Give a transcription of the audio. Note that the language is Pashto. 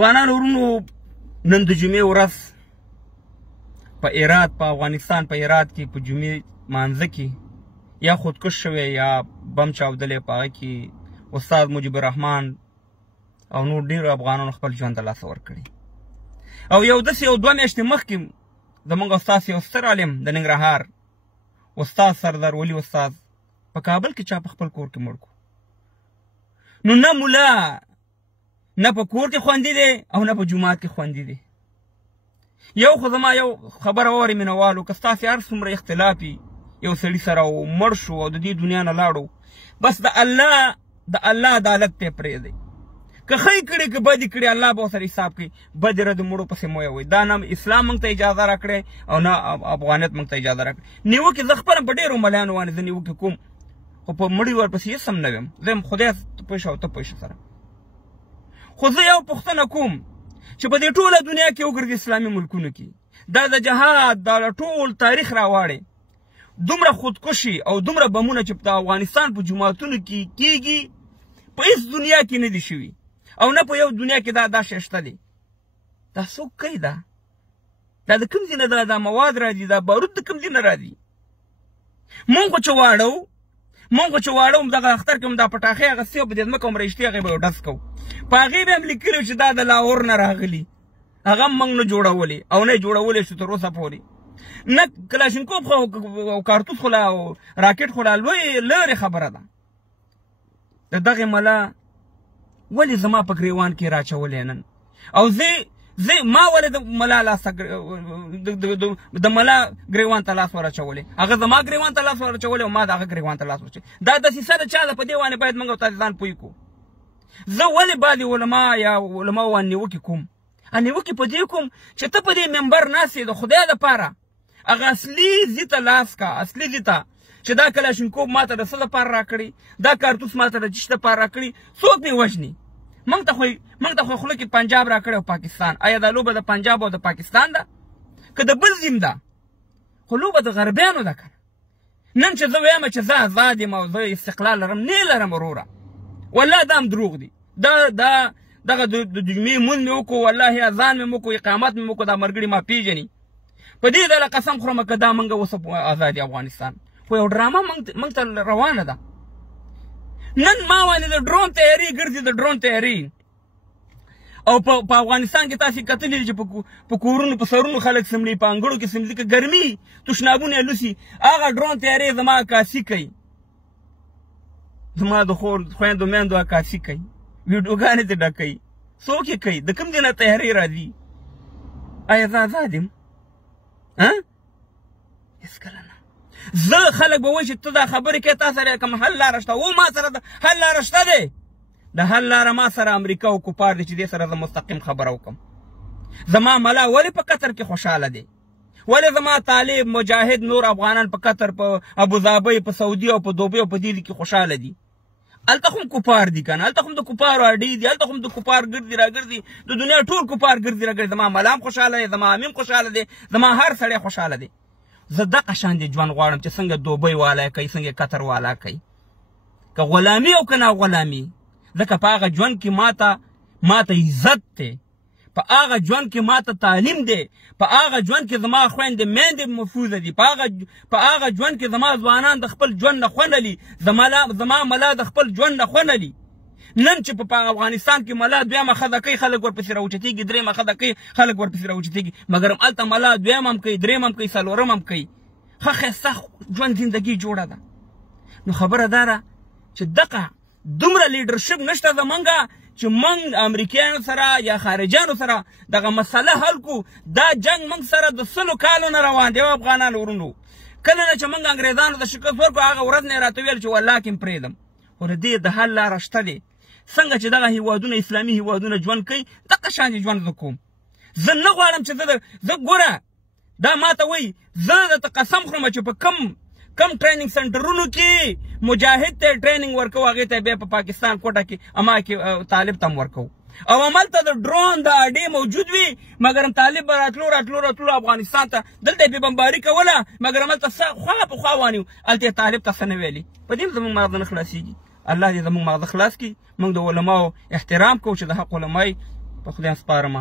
افغانانو ورونو نن د جمعې ورځ په هرات په افغانستان په هرات کې په جمعې مانځه کې یا خودکش شوی یا بم چاودلی په هغه کې استاد مجيب الرحمن او نور ډېرو افغانانو خپل ژوند د لاسه ورکړي او یو داسې یو 2 میاشتې مخکې زموږ استاد یو ستر عالم د ننګرهار استاد سردار ولي استاد په کابل کې چا په خپل کور کې مړ کړو نو نه ملا نه په کور کې خوندي دی او نه په جومات کې خوندي دی یو خو زما یو خبره واورئ مینوالو که ستاسې هر څومره اختلافي یو سړي سره مړ شو او د دې دنیا نه لاړو بس د الله عدالت ته پرېږدئ که ښې کړي که بدې کړي الله به ورسره حساب کوي بدې رد مړو پسې مه وئ دا نه اسلام موږ ته اجازه راکړی او نه افغانیت موږ ته اجازه راکړی نیوکې زه خپله په ډېرو ملیانو باندې زه نیوکې کوم خو په مړي ورپسې هېڅ هم نه ویم زه یم خدای پوه شه او ته پوه شه سره خو زه یو پوښتنه کوم چې په دې ټوله دنیا کې وګرځي اسلامي ملکونو کې دا د جهاد دا ټول تاریخ راواړې دومره خودکشي او دومره بمونه چې د افغانستان په جوماتونو کې کېږي په هېڅ دنیا کې نه دي شوي او نه په یو دنیا کې دا شی شته دی دا څوک کوي دا د کوم ځای نه دا مواد راځي دا بارود د کوم ځای نه راځي مونږ خو چې واړو دغه اختر کې هم دا پټاخۍ اخیستې وه په دې ځمکه هم رایشتې هغې به یې ډز کوو په هغې به هم لیکلي وو چې دا د لاهور نه راغلي هغه هم موږ نه جوړولې او نه یې جوړولی شو تر اوسه پورې نه کلاشینکوف خو او کارتوس خو لا راکټ خو لا لرې خبره ده د دغې ملا ولې زما په ګریوان کې راچولی نن او زه ما ولې د ملا ګریوان ته لاس ورچولی هغه زما ګریوان ته لاس ورچولی او ما د هغه ګریوان ته لاس ورچولی دا دسیسه د چا ده په دې باندې باید موږ تاسې ځان پوه کړو زه ولې بعضې علما یا علماو باندې نیوکې کوم نیوکې په دې کوم چې ته په دې منبر ناست یې د خدای دپاره هغه اصلي ځي ته لاس کا اصلي ځي ته چې دا کلاشینکوف ما ته د څه دپاره راکړي دا کارتوس ما ته د چیش دپاره راکړي څوک مې وژني موږ ته خو خوله کې پنجاب راکړی او پاکستان آیا دا لوبه د پنجاب او د پاکستان ده که د بل ځیم ده خو لوبه د غربیانو ده که نه نن چې زه ویم چې زه ازاد یم او زه استقلال لرم نه لرم وروره والله دا هم دروغ دي دغه د جمعې مونځ مې وکړو والله اذان مې وکړو اقامت مې وکړو دا ملګري ما پیژني په دې ډله قسم خورم که دا موږ اوس ازادي افغانستان خو یو ډرامه موږ ته روانه ده نن ما باندې د ډرون تیاري ګرځي د ډرون تیاري او په افغانستان کې تاسې کتلي چې په کورونو په سرونو خلک سملي په انګړو کې سملي که ګرمي تشنابونه یې لوسي هغه ډرون تیارې زما عکاسي کوي زما د خویندو میندو عکاسي کوي ویډیوګانې ترې ډکوي څوک یې کوي د کوم ځای نه تیارې راځي آیا زه ازاد یم هېڅکله نه زه خلک به وایي چې ته دا خبرې کوې تا سره کوم حل لاره شته ما سره د حل لاره شته دی د حل لاره ما سره امریکا او کفار دی چې دې سره زه مستقیم خبره وکړم زما ملا ولې په قطر کې خوشحاله دی ولې زما طالب مجاهد نور افغانان په قطر په ابوظبي په سعودي او په دوبۍ او په دې کې خوشحاله دي هلته خو هم کفار دي که نه هلته خو هم د کفارو اډې دي هلته خو هم د کفار ګرځي راګرځي د دنیا ټول کفار ګرځي راګرځي زما ملا هم خوشحاله دی زما امیم خوشحاله دی زما هر سړی خوشحاله دی زه دغه شان دې ژوند غواړم چې څنګه دوبۍ والا کوي څنګه قطر والا کوي که غلامي او که نه غلامي ځکه په هغه ژوند کې ماته عزت دی په هغه ژوند کې ماته تعلیم دی په هغه ژوند کې زما خویندې میندې محفوظه دي په هغه ژوند کې زما ځوانان د خپل ژوند نه خوندلي زما ملا د خپل ژوند نه خوندلي نن چې په افغانستان کې ملا دویمه ښځه کوي خلک ورپسې راوچتېږي درېیمه ښځه کوي خلک ورپسې راوچتېږي مګر هلته ملا دویم هم کوي درېیم هم کوي څلورم هم کوي ښه ښایسته ژوند زندګي جوړه ده نو خبره دا ده چې دغه دومره لیډرشپ نشته زمونږه چې موږ امریکایانو سره یا خارجیانو سره دغه مسله حل کړو دا جنګ موږ سره د 100 کالو نه روان دی افغانانو ورونو کله نه چې موږ انګریزانو ته شکست ورکړو هغه ورځ نه یې راته ویل چې والله کې پرېږدم خو د دې د حل لاره شته دی څنګه چې دغه هیوادونه اسلامي هیوادونه ژوند کوي دغه شان ژوند زه کوم زه نه غواړم چې زه ګوره دا ماته وایي زه درته قسم خورم چې په کم ټریننګ سنټرونو کې مجاهد ته ټریننګ ورکوو هغې ته بیا په پاکستان کوټه کې اما کې طالب ته هم ورکوو او هملته د ډرون د اډې موجود وي مګر طالب به راتلو افغانستان ته دلته یې بمباري کوله مګر هملته خوا په خوا وانیو هلته یې طالب ته څه نه ویلي په دې زموږ مغزه نه خلاصېږي الله دې زموږ مغزه خلاص کړي موږ د علماو احترام کوو چې د حق علمای په خدای سپارم.